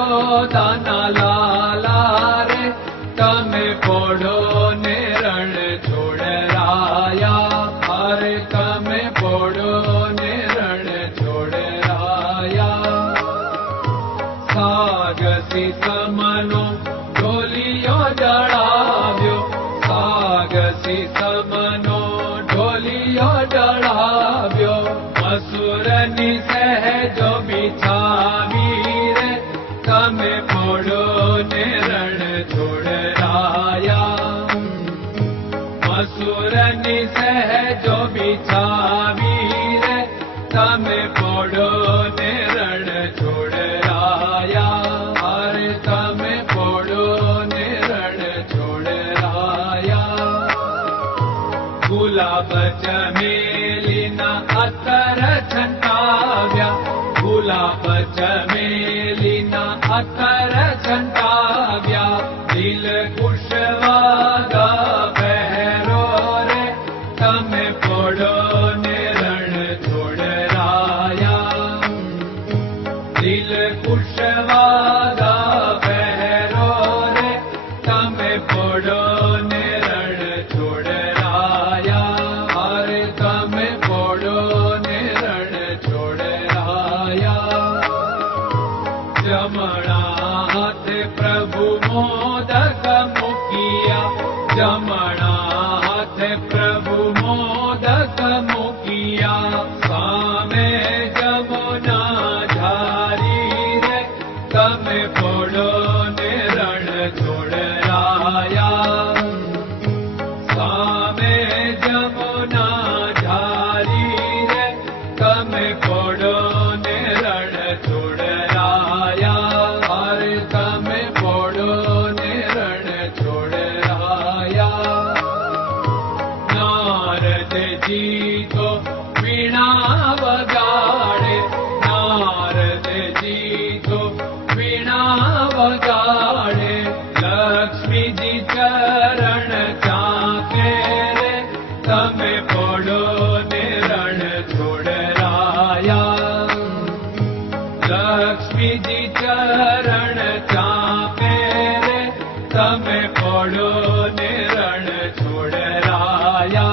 યશોદાના લાલા રે તમે પોડો ને રણ છોડરાયા. અરે તમે પોડો ને રણ છોડરાયા. સાગસી સમનો ઢોલિયો જડાવ્યો. સાગસી સમનો ઢોલિયો જડાવ્યો. મસૂરની સહેજો બિછાવી રે તમે પોડો ને રણ છોડરાયા. મસૂરની સહેજો બિછાવી રે તમે પોડો ને રણ છોડરાયા. અરે તમે પોડો ને રણ છોડરાયા. ગુલાબ ચમેલીના અત્તર છંટાવ્યા. ગુલાબ ચમેલીના અત્તર છંટાવ્યા. દિલ કુશવાગા પહેરો રે તમે પોડો ને રણ છોડરાયા. દિલ કુશવાગા પહેરો રે તમે પોડો ને રણ છોડરાયા. અરે તમે પોડો ને રણ છોડરાયા. જમણા હાથે પ્રભુ મોદક મૂકિયા. જમણા હાથે પ્રભુ મોદક મૂકિયા. સામે જમુના ઝારી રે તમે પોડો ને રણ છોડરાયા. સામે જમુના ઝારી રે તમે પોડો ને રણ છોડરાયા. અરે તમે પોડો ને રણ છોડરાયા. નારદજી તો વીણા વગાડે. નારદજી તો વીણા વગાડે. લક્ષ્મીજી ચરણ ચાકે રે તમે પોડો ને રણ છોડરાયા. લક્ષ્મીજી ચરણ ચાપે રે તમે પોડો ને રણ છોડરાયા.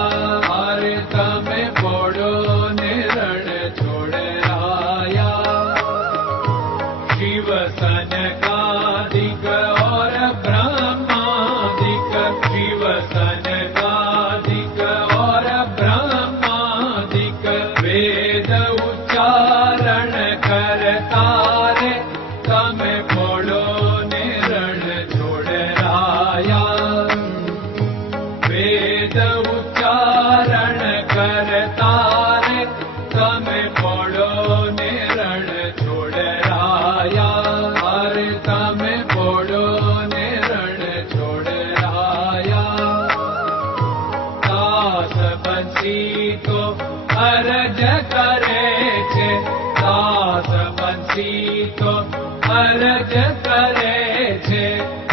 અરે તમે પોડો ને રણ છોડરાયા. શિવ સનકાદિક और ब्रह्मादिक. शिव सनकादिक और ब्रह्मादिक. वेद उच्चारण करता रे તમે પોડો ને રણ છોડરાયા. વેદ ઉચ્ચારણ કરતા રે તમે પોડો ને રણ છોડરાયા. અરે તમે પોડો ને રણ છોડરાયા. દાસ બંસી તો અરજ કરે છે. દાસ બંસી તો અરજ કરે છે.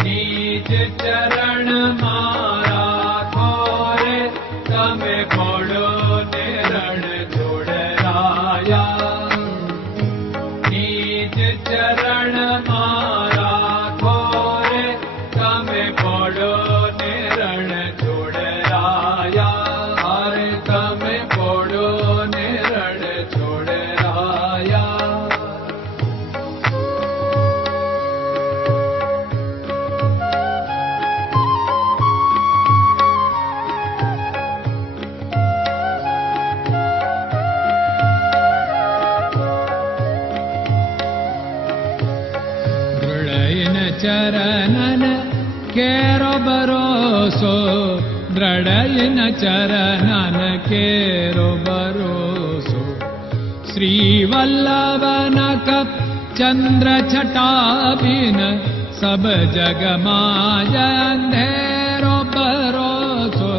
નીજ ચરણ મારા ખોરે તમે પોડો ને રણ છોડરાયા. નીજ ચરણ મારા ખોરે તમે પોડો ને રણ છોડરાયા. અરે તમે પોડો ને રણ છોડરાયા. દૃઢયન ચરણન કેરો ભરોસો. દૃઢયન ચરણન કેરો ભરોસો. શ્રી વલ્લભન કપ ચંદ્ર છટા બિન સબ જગમાં અંધેરો ભરોસો.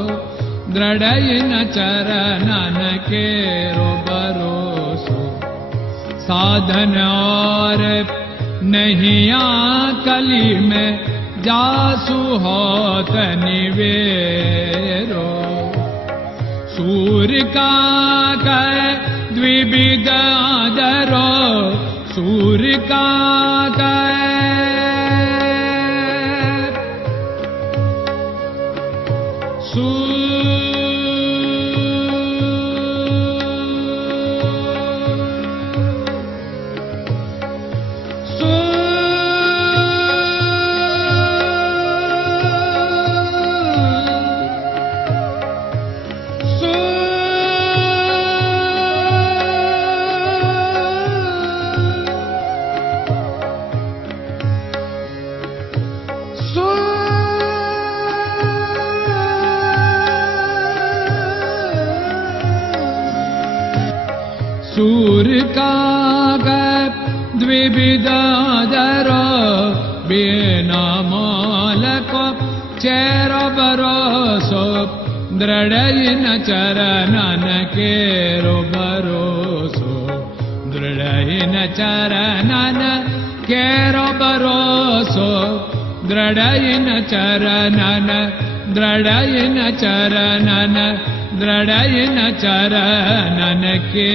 દૃઢયન ચરણન કેરો ભરોસો. साधन और नहीं कली में जासु होत निवेरो। सूर्य का कह द्विविध आदरो, सूर्य का कह काग द्विविधाधरो बेना मोलको चेरो भरोसो दृढ़इन चरणन केरो भरोसो दृढ़इन चरणन केरो भरोसो दृढ़इन चरणन दृढ़इन चरणन दृढ़इन चरणन के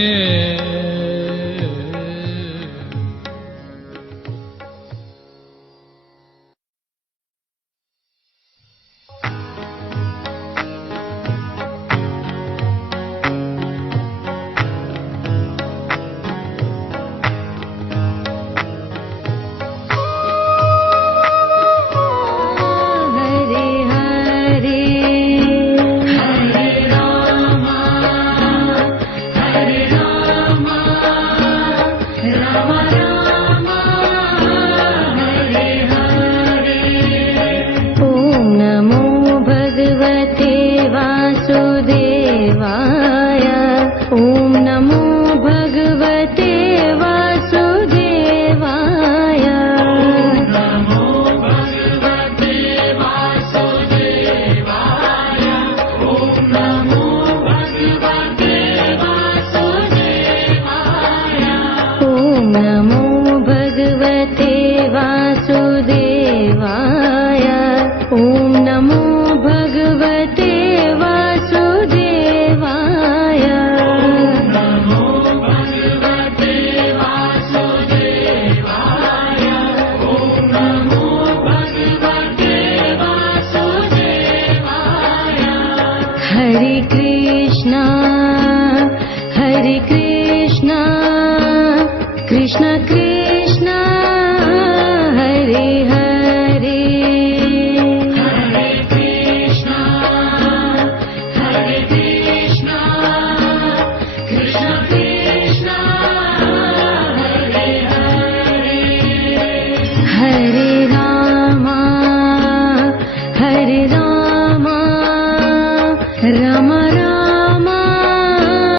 Krishna Krishna